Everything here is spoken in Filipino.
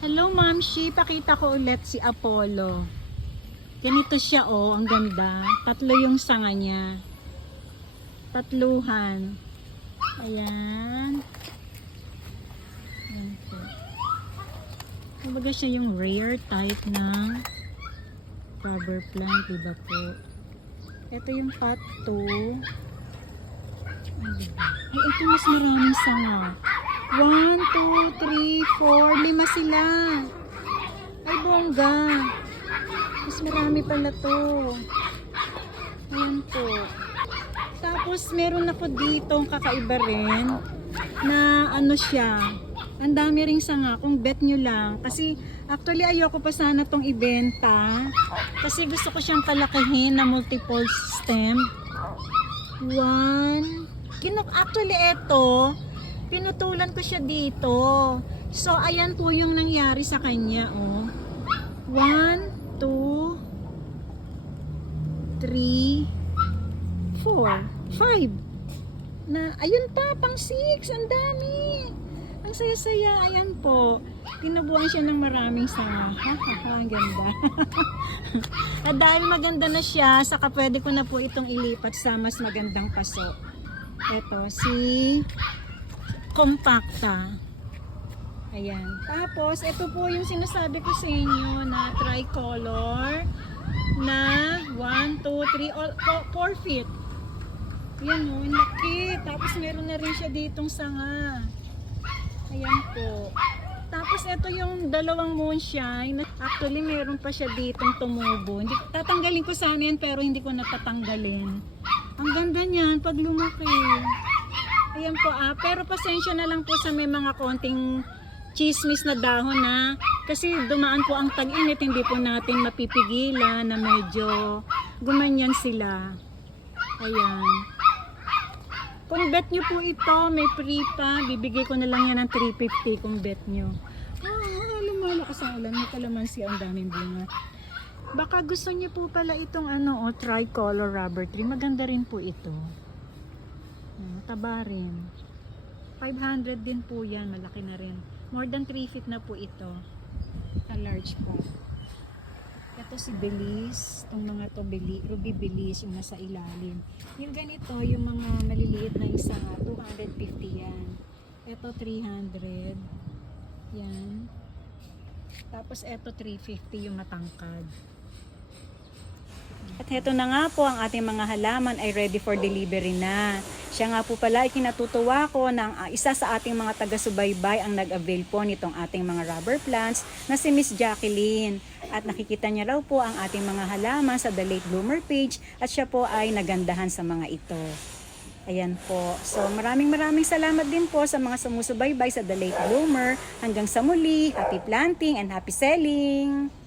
Hello, Ma'am Shi. Pakita ko ulit si Apollo. Ganito siya, oh. Ang ganda. Tatlo yung sanga niya. Tatluhan. Ayan. Ayan. Kumbaga siya yung rare type ng rubber plant, diba po? Ito yung pot 2. Ay, diba? Ay, ito mas maraming sanga. 1, 2, 3, 4, lima sila. Ay, bongga. Mas marami pala to. Ayan po. Tapos, meron ako dito kakaiba rin na ano siya. Ang dami ring sanga kung bet nyo lang. Kasi actually ayoko pa sana tong ibenta. Kasi gusto ko siyang palakihin na multiple stem. One. Kinuk actually ito, pinutulan ko siya dito. So, ayan po yung nangyari sa kanya, oh. One, two, three, four, five. Na, ayun pa, pang six. Ang dami. Ang saya-saya. Ayan po. Tinubuan siya ng maraming sanga. Ha, ang ganda. At dahil maganda na siya, saka pwede ko na po itong ilipat sa mas magandang paso. Ito, si Compacta. Ayan. Tapos, ito po yung sinasabi ko sa inyo na tricolor na 1, 2, 3, 4 feet. Ayan o, ang laki. Tapos meron na rin siya ditong sanga. Ayan po. Tapos ito yung dalawang moonshine. Actually, meron pa siya ditong tumubo. Hindi, tatanggalin ko sana yan pero hindi ko natatanggalin. Ang ganda niyan pag lumaki. Ayan po ah. Pero pasensya na lang po sa may mga konting chismis na dahon na kasi dumaan po ang tag-init hindi po natin mapipigilan na medyo gumanyan sila. Ayan. Kung bet nyo po ito, may free pa, bibigay ko na lang yan ng 350 kung bet nyo. Ah, lumalakas ang ulan. May kalamansi ang daming bunga. Baka gusto niyo po pala itong ano, oh, tricolor rubber tree. Maganda rin po ito. Hmm, taba rin. 500 din po yan. Malaki na rin. More than 3 feet na po ito. Sa large po. Ito si Belize. Itong mga to, Beli, Ruby Belize, yung nasa ilalim. Yung ganito, yung mga maliliit na isa nga, 250 yan. Ito 300. Yan. Tapos ito 350 yung matangkad. At heto na nga po, ang ating mga halaman ay ready for delivery na. Siya nga po pala ay kinatutuwa ko ng ah, isa sa ating mga taga-subaybay ang nag-avail po nitong ating mga rubber plants na si Miss Jacqueline. At nakikita niya raw po ang ating mga halaman sa The Late Bloomer page at siya po ay nagandahan sa mga ito. Ayan po. So maraming maraming salamat din po sa mga sumusubaybay sa The Late Bloomer. Hanggang sa muli, happy planting and happy selling!